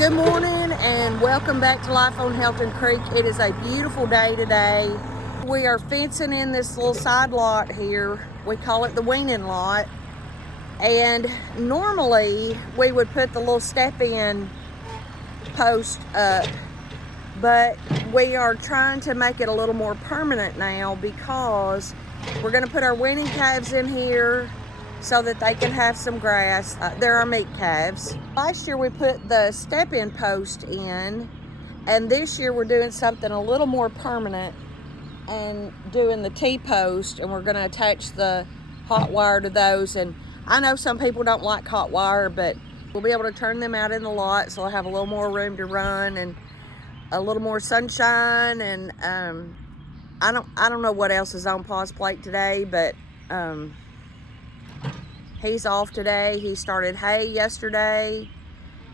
Good morning and welcome back to Life on Helton Creek. It is a beautiful day today. We are fencing in this little side lot here. We call it the weaning lot. And normally we would put the little step-in post up, but we are trying to make it a little more permanent now because we're going to put our weaning calves in here so that they can have some grass. They're our meat calves. Last year we put the step-in post in, and this year we're doing something a little more permanent and doing the T-post, and we're going to attach the hot wire to those. And I know some people don't like hot wire, but we'll be able to turn them out in the lot so I'll have a little more room to run and a little more sunshine. And I don't know what else is on Pa's plate today, but he's off today. He started hay yesterday.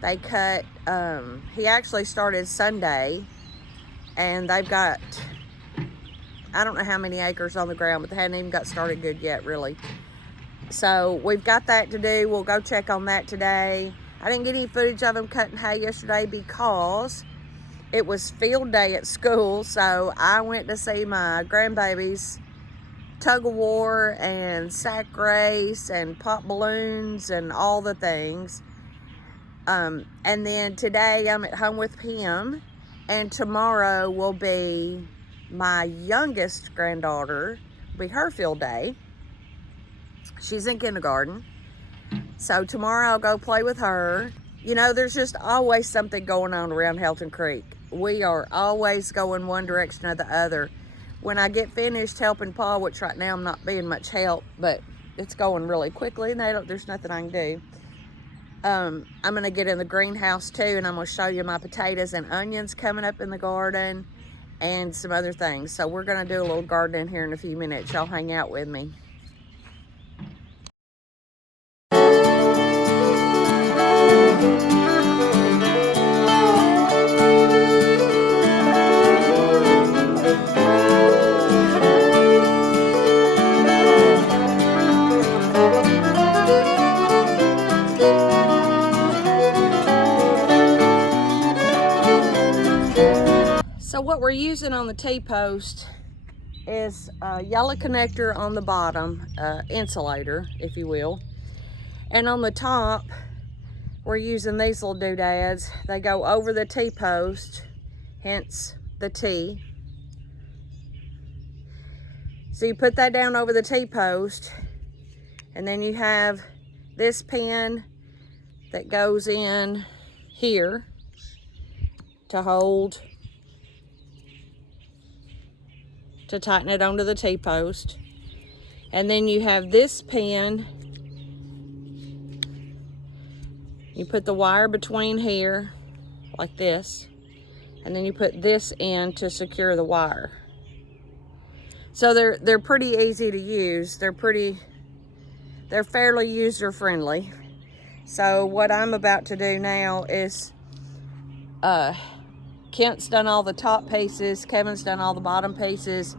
They cut, he actually started Sunday, and they've got, I don't know how many acres on the ground, but they hadn't even got started good yet, really. So we've got that to do. We'll go check on that today. I didn't get any footage of them cutting hay yesterday because it was field day at school. So I went to see my grandbabies tug of war and sack race and pop balloons and all the things. And then today I'm at home with him, and tomorrow will be my youngest granddaughter, be her field day. She's in kindergarten. So tomorrow I'll go play with her. You know, there's just always something going on around Helton Creek. We are always going one direction or the other. When I get finished helping Pa, which right now I'm not being much help, but it's going really quickly and there's nothing I can do. I'm going to get in the greenhouse too, and I'm going to show you my potatoes and onions coming up in the garden and some other things. So we're going to do a little gardening here in a few minutes. Y'all hang out with me. So what we're using on the T-post is a yellow connector on the bottom, insulator, if you will. And on the top, we're using these little doodads. They go over the T-post, hence the T. So you put that down over the T-post, and then you have this pin that goes in here to hold, to tighten it onto the T-post. And then you have this pin. You put the wire between here, like this, and then you put this in to secure the wire. So they're pretty easy to use. They're fairly user-friendly. So what I'm about to do now is, Kent's done all the top pieces, Kevin's done all the bottom pieces.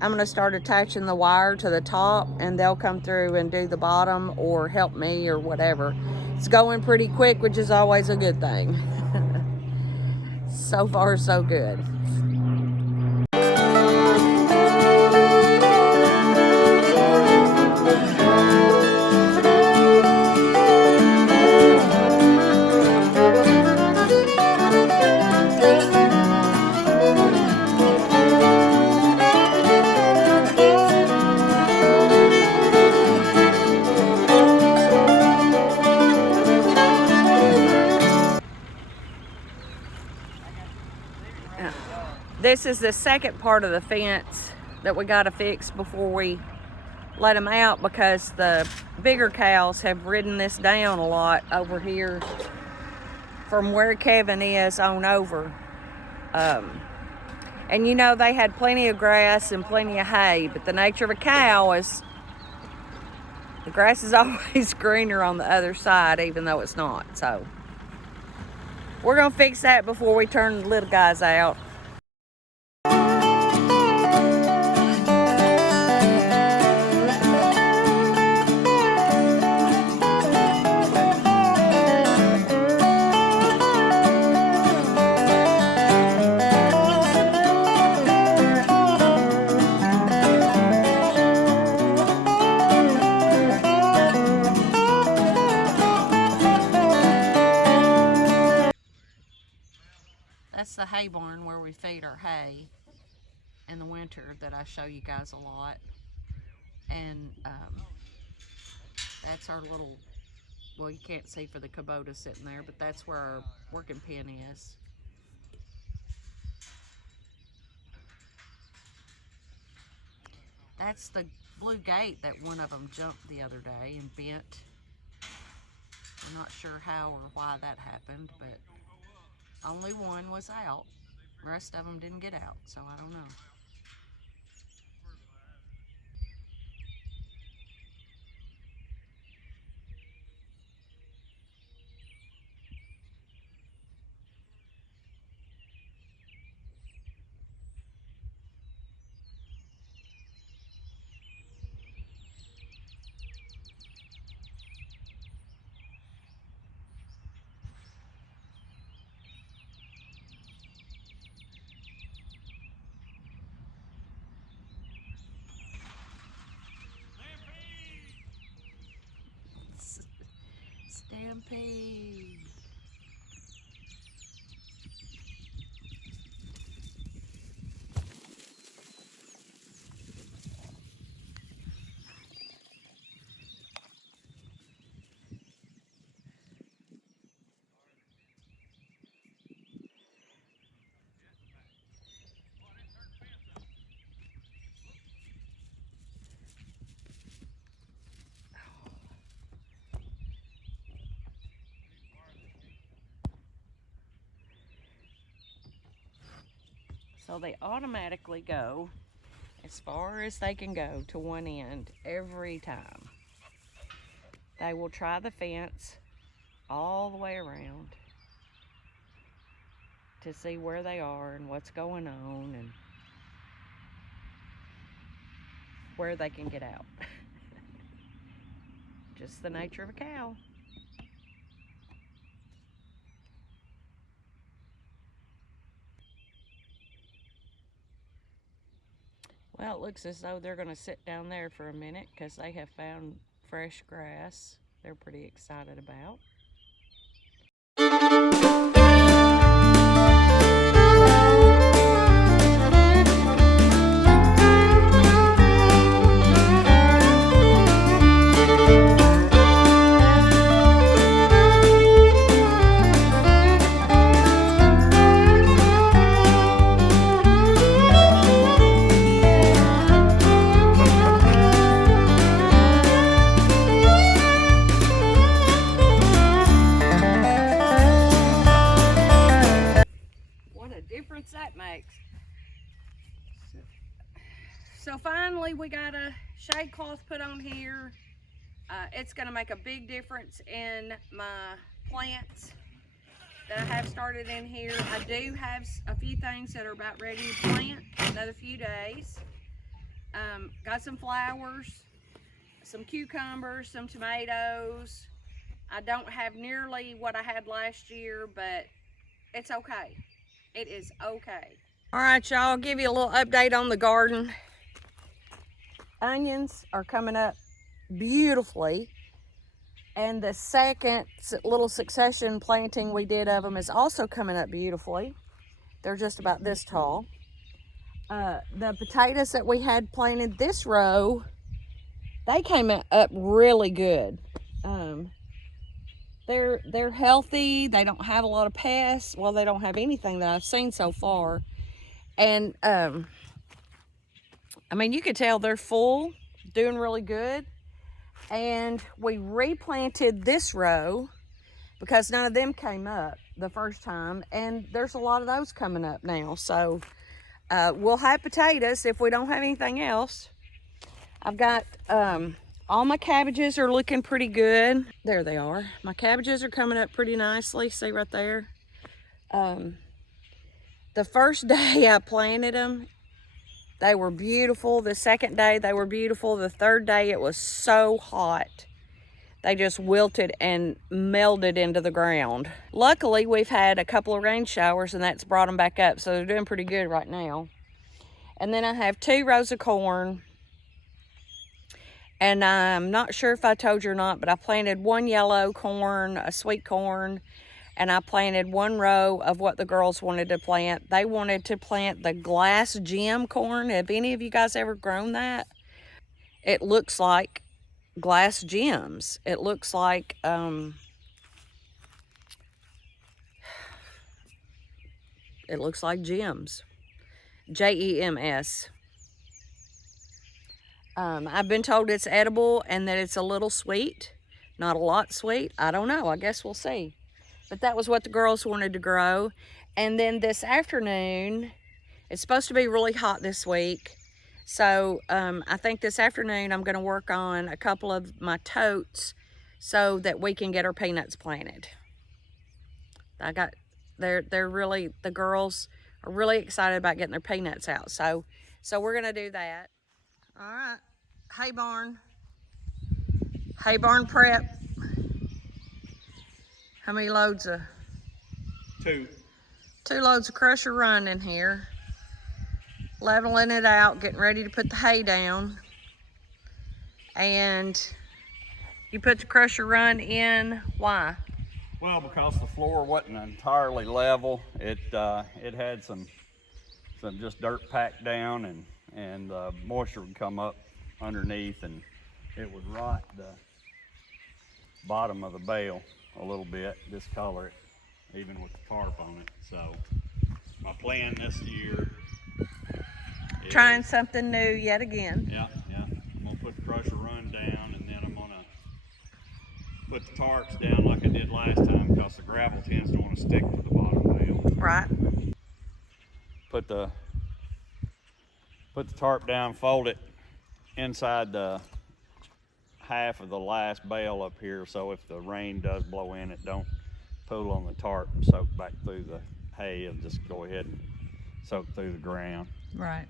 I'm gonna start attaching the wire to the top, and they'll come through and do the bottom or help me or whatever. It's going pretty quick, which is always a good thing. So far, so good. This is the second part of the fence that we got to fix before we let them out, because the bigger cows have ridden this down a lot over here from where Kevin is on over. And you know, they had plenty of grass and plenty of hay, but the nature of a cow is the grass is always greener on the other side, even though it's not. So we're gonna fix that before we turn the little guys out. That's the hay barn where we feed our hay in the winter that I show you guys a lot. And that's our little, well, you can't see for the Kubota sitting there, but that's where our working pen is. That's the blue gate that one of them jumped the other day and bent. I'm not sure how or why that happened, but only one was out. The rest of them didn't get out, so I don't know. Stampede. So they automatically go as far as they can go to one end every time. They will try the fence all the way around to see where they are and what's going on and where they can get out. Just the nature of a cow. Well, it looks as though they're going to sit down there for a minute because they have found fresh grass they're pretty excited about. That makes. So finally we got a shade cloth put on here. It's going to make a big difference in my plants that I have started in here. I do have a few things that are about ready to plant, another few days. Got some flowers, some cucumbers, some tomatoes. I don't have nearly what I had last year, but it's okay. It is okay. All right, y'all, I'll give you a little update on the garden. Onions are coming up beautifully. And the second little succession planting we did of them is also coming up beautifully. They're just about this tall. The potatoes that we had planted this row, they came up really good. They're healthy. They don't have a lot of pests. Well, they don't have anything that I've seen so far. And I mean, you could tell they're full, doing really good. And we replanted this row because none of them came up the first time, and there's a lot of those coming up now. So we'll have potatoes if we don't have anything else. I've got all my cabbages are looking pretty good. There they are. My cabbages are coming up pretty nicely. See right there. The first day I planted them, they were beautiful. The second day they were beautiful. The third day it was so hot. They just wilted and melded into the ground. Luckily, we've had a couple of rain showers and that's brought them back up. So they're doing pretty good right now. And then I have 2 rows of corn. And I'm not sure if I told you or not, but I planted 1 yellow corn, a sweet corn, and I planted one row of what the girls wanted to plant. They wanted to plant the glass gem corn. Have any of you guys ever grown that? It looks like glass gems. It looks like gems. Gems. I've been told it's edible and that it's a little sweet, not a lot sweet. I don't know. I guess we'll see. But that was what the girls wanted to grow. And then this afternoon, it's supposed to be really hot this week. So I think this afternoon I'm going to work on a couple of my totes so that we can get our peanuts planted. They're really, the girls are really excited about getting their peanuts out. So we're going to do that. All right. Hay barn. Hay barn prep. How many loads of? 2. 2 loads of crusher run in here. Leveling it out, getting ready to put the hay down. And you put the crusher run in, why? Well, because the floor wasn't entirely level. It had some just dirt packed down, and moisture would come up underneath, and it would rot the bottom of the bale a little bit, discolor it, even with the tarp on it. So my plan this year is trying something new yet again. Yeah. I'm gonna put the crusher run down, and then I'm gonna put the tarps down like I did last time, because the gravel tends to want to stick to the bottom bale. Right. Put the tarp down, fold it inside the half of the last bale up here, so if the rain does blow in, it don't pull on the tarp and soak back through the hay. It'll just go ahead and soak through the ground. Right.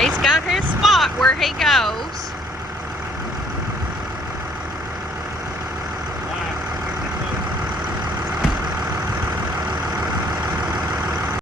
He's got his spot where he goes.